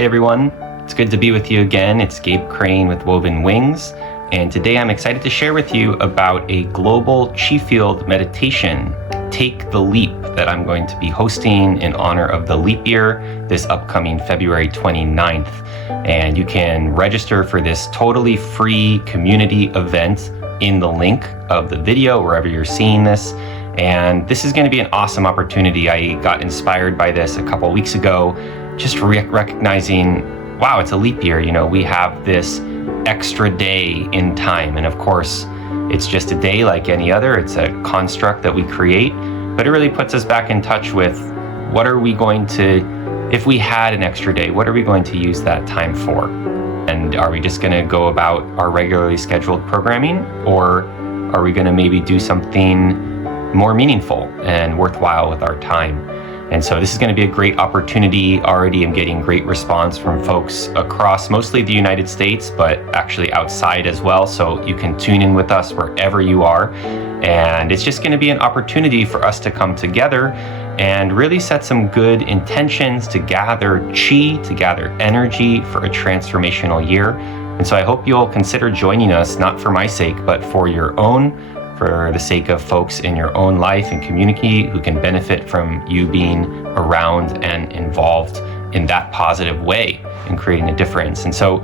Hey everyone, it's good to be with you again. It's 𝐓𝐚𝐤 with Woven Wings, and today I'm excited to share with you about a global chi field meditation, Take the Leap, that I'm going to be hosting in honor of the leap year this upcoming February 29th. And you can register for this totally free community event in the link of the video, wherever you're seeing this. And this is going to be an awesome opportunity. I got inspired by this a couple weeks ago, just recognizing, wow, it's a leap year. You know, we have this extra day in time. And of course, it's just a day like any other. It's a construct that we create, but it really puts us back in touch with what are we going to, if we had an extra day, what are we going to use that time for? And are we just going to go about our regularly scheduled programming, or are we going to maybe do something more meaningful and worthwhile with our time? And so this is going to be a great opportunity. Already I'm getting great response from folks across mostly the United States, but actually outside as well. So you can tune in with us wherever you are. And it's just going to be an opportunity for us to come together and really set some good intentions to gather chi, to gather energy for a transformational year. And so I hope you'll consider joining us, not for my sake, but for your own, for the sake of folks in your own life and community who can benefit from you being around and involved in that positive way in creating a difference. And so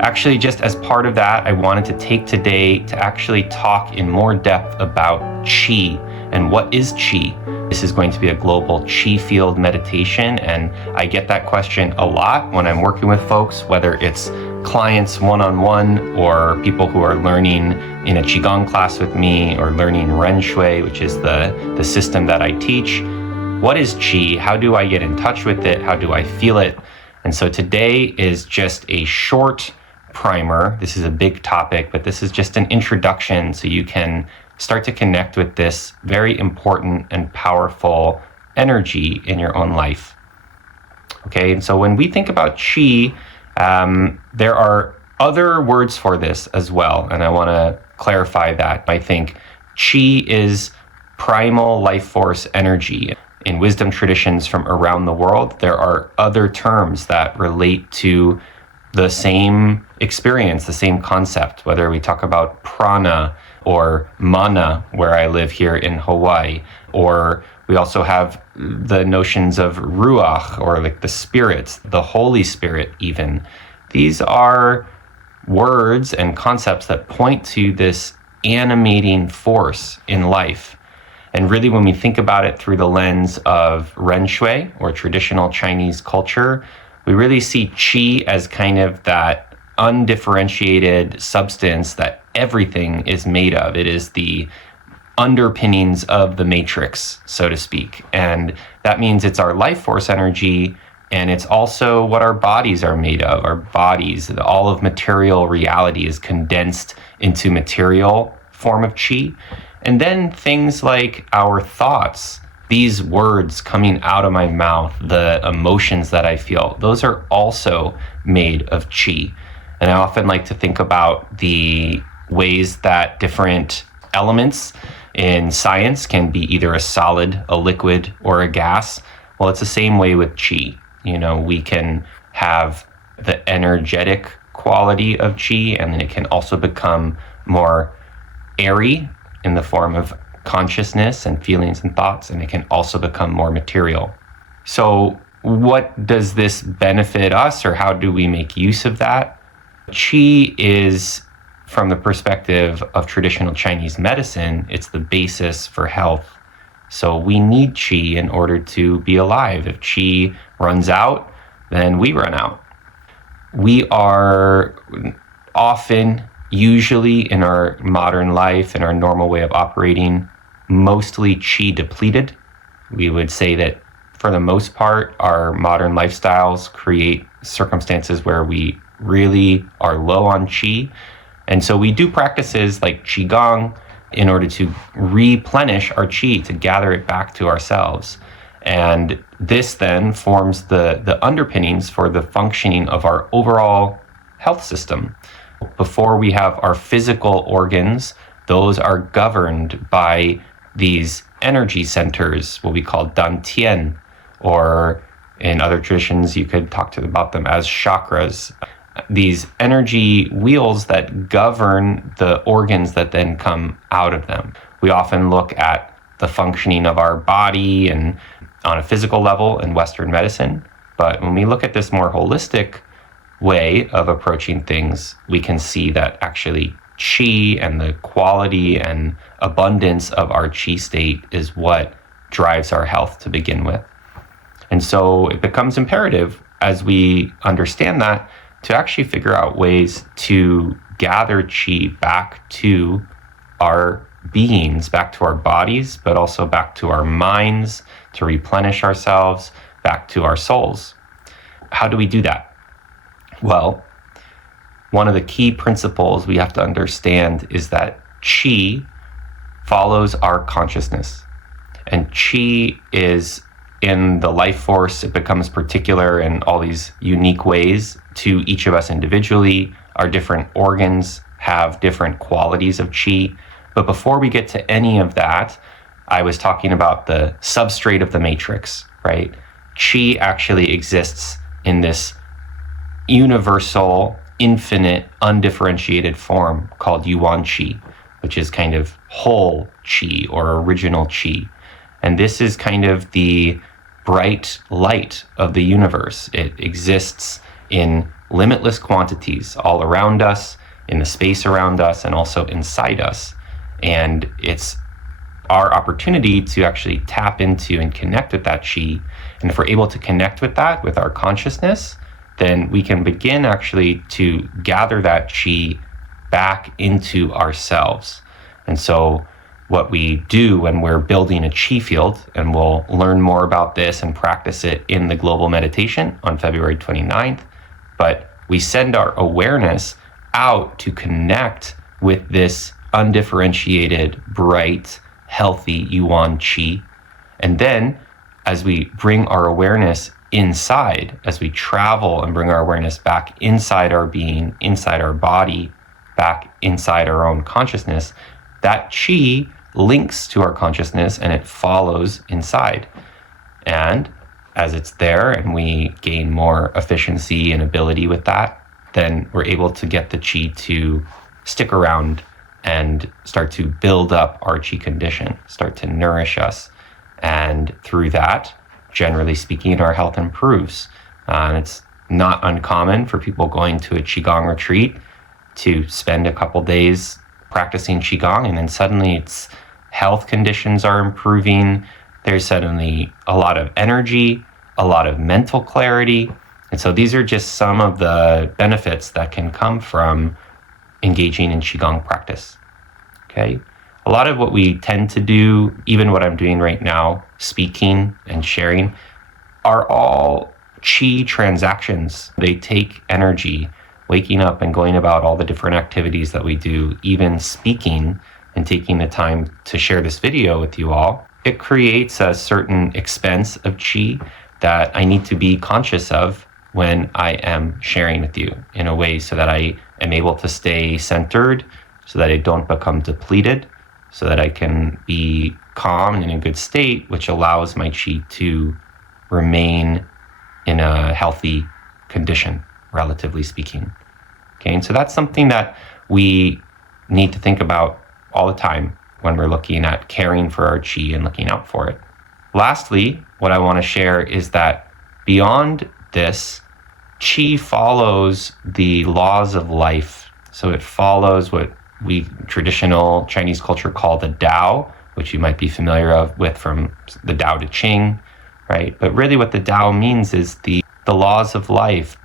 actually, just as part of that, I wanted to take today to actually talk in more depth about chi and what is chi. This is going to be a global chi field meditation, and I get that question a lot when I'm working with folks, whether it's clients one-on-one or people who are learning in a Qigong class with me or learning Ren Shui, which is the system that I teach. What is chi? How do I get in touch with it? How do I feel it? And so today is just a short primer. This is a big topic, but this is just an introduction so you can start to connect with this very important and powerful energy in your own life. Okay, and so when we think about chi, there are other words for this as well, and I want to clarify that. I think chi is primal life force energy. In wisdom traditions from around the world, there are other terms that relate to the same experience, the same concept, whether we talk about prana or mana, where I live here in Hawaii, or we also have the notions of ruach, or like the spirits, the Holy Spirit even. These are words and concepts that point to this animating force in life. And really, when we think about it through the lens of Ren Shui, or traditional Chinese culture, we really see chi as kind of that undifferentiated substance that everything is made of. It is the underpinnings of the matrix, so to speak. And that means it's our life force energy, and it's also what our bodies are made of. Our bodies, all of material reality is condensed into material form of chi. And then things like our thoughts, these words coming out of my mouth, the emotions that I feel, those are also made of chi. And I often like to think about the ways that different elements in science can be either a solid, a liquid, or a gas. Well, it's the same way with chi. You know, we can have the energetic quality of chi, and then it can also become more airy in the form of consciousness and feelings and thoughts, and it can also become more material. So what does this benefit us, or how do we make use of that? Qi is, from the perspective of traditional Chinese medicine, it's the basis for health. So we need qi in order to be alive. If qi runs out, then we run out. We are often, usually in our modern life, in our normal way of operating, mostly qi depleted. We would say that for the most part, our modern lifestyles create circumstances where we really are low on qi. And so we do practices like qigong in order to replenish our qi, to gather it back to ourselves. And this then forms the underpinnings for the functioning of our overall health system. Before we have our physical organs, those are governed by these energy centers, what we call dantian, or In other traditions, you could talk about them as chakras, these energy wheels that govern the organs that then come out of them. We often look at the functioning of our body and on a physical level in Western medicine, but when we look at this more holistic way of approaching things, we can see that actually qi and the quality and abundance of our qi state is what drives our health to begin with. And so it becomes imperative, as we understand that, to actually figure out ways to gather qi back to our beings, back to our bodies, but also back to our minds, to replenish ourselves, back to our souls. How do we do that? Well, one of the key principles we have to understand is that qi follows our consciousness. And qi is in the life force, it becomes particular in all these unique ways to each of us individually. Our different organs have different qualities of qi. But before we get to any of that, I was talking about the substrate of the matrix, right? Qi actually exists in this universal, infinite, undifferentiated form called yuan qi, which is kind of whole qi or original qi. And this is kind of the bright light of the universe. It exists in limitless quantities all around us, in the space around us, and also inside us. And it's our opportunity to actually tap into and connect with that qi. And if we're able to connect with that, with our consciousness, then we can begin actually to gather that qi back into ourselves. And so what we do when we're building a qi field, and we'll learn more about this and practice it in the global meditation on February 29th, but we send our awareness out to connect with this undifferentiated, bright, healthy yuan qi. And then as we bring our awareness inside, as we travel and bring our awareness back inside our being, inside our body, back inside our own consciousness, that qi links to our consciousness and it follows inside. And as it's there and we gain more efficiency and ability with that, then we're able to get the qi to stick around and start to build up our qi condition, start to nourish us. And through that, generally speaking, our health improves. And it's not uncommon for people going to a Qigong retreat to spend a couple days practicing Qigong, and then suddenly its health conditions are improving. There's suddenly a lot of energy, a lot of mental clarity. And so these are just some of the benefits that can come from engaging in Qigong practice. Okay? A lot of what we tend to do, even what I'm doing right now, speaking and sharing, are all qi transactions. They take energy. Waking up and going about all the different activities that we do, even speaking and taking the time to share this video with you all, it creates a certain expense of qi that I need to be conscious of when I am sharing with you in a way so that I am able to stay centered, so that I don't become depleted, so that I can be calm and in a good state, which allows my qi to remain in a healthy condition, relatively speaking. Okay, and so that's something that we need to think about all the time when we're looking at caring for our qi and looking out for it. Lastly, what I want to share is that beyond this, qi follows the laws of life. So it follows what we traditional Chinese culture call the Tao, which you might be familiar with from the Tao Te Ching, right? But really what the Tao means is the laws of life,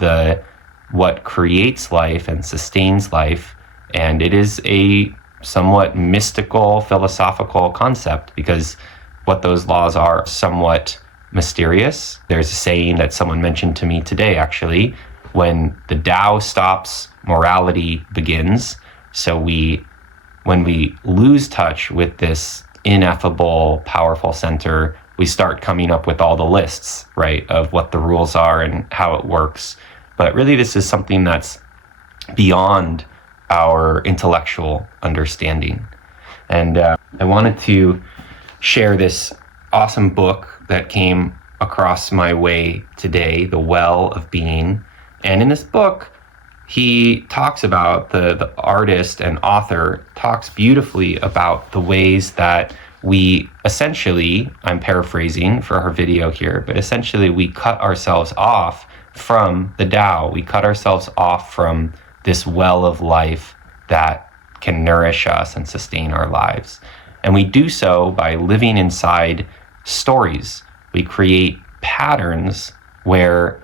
what creates life and sustains life. And it is a somewhat mystical, philosophical concept, because what those laws are somewhat mysterious. There's a saying that someone mentioned to me today, actually: when the Tao stops, morality begins. So when we lose touch with this ineffable, powerful center, we start coming up with all the lists, right, of what the rules are and how it works. But really, this is something that's beyond our intellectual understanding. And I wanted to share this awesome book that came across my way today, The Well of Being. And in this book, he talks about, the artist and author talks beautifully about the ways that we essentially, I'm paraphrasing for her video here, but essentially we cut ourselves off from the Tao. We cut ourselves off from this well of life that can nourish us and sustain our lives. And we do so by living inside stories. We create patterns where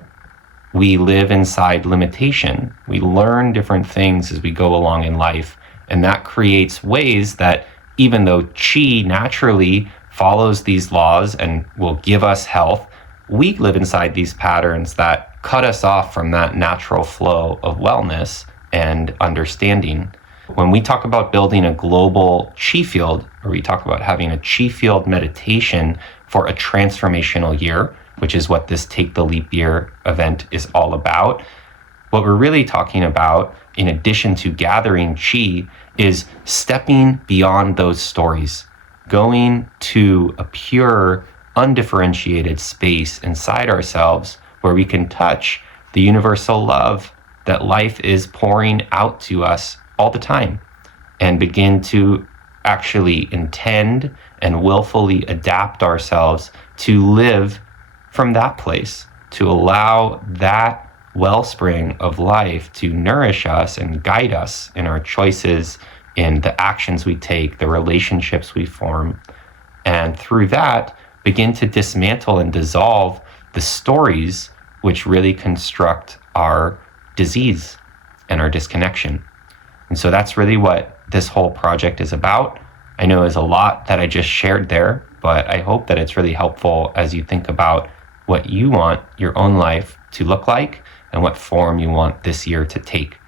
we live inside limitation. We learn different things as we go along in life. And that creates ways that, even though qi naturally follows these laws and will give us health, we live inside these patterns that cut us off from that natural flow of wellness and understanding. When we talk about building a global qi field, or we talk about having a qi field meditation for a transformational year, which is what this Take the Leap Year event is all about, what we're really talking about, in addition to gathering qi, is stepping beyond those stories, going to a pure, undifferentiated space inside ourselves where we can touch the universal love that life is pouring out to us all the time, and begin to actually intend and willfully adapt ourselves to live from that place, to allow that wellspring of life to nourish us and guide us in our choices, in the actions we take, the relationships we form. And through that, begin to dismantle and dissolve the stories which really construct our disease and our disconnection. And so that's really what this whole project is about. I know there's a lot that I just shared there, but I hope that it's really helpful as you think about what you want your own life to look like and what form you want this year to take.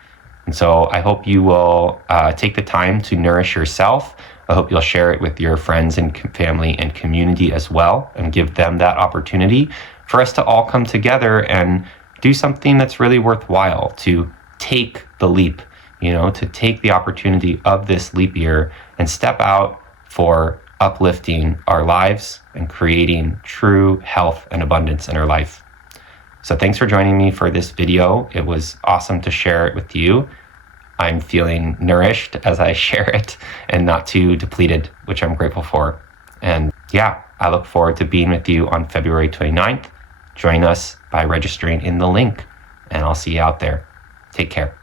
And so I hope you will take the time to nourish yourself. I hope you'll share it with your friends and family and community as well, and give them that opportunity for us to all come together and do something that's really worthwhile, to take the leap, to take the opportunity of this leap year and step out for uplifting our lives and creating true health and abundance in our life. So thanks for joining me for this video. It was awesome to share it with you. I'm feeling nourished as I share it and not too depleted, which I'm grateful for. And yeah, I look forward to being with you on February 29th. Join us by registering in the link, and I'll see you out there. Take care.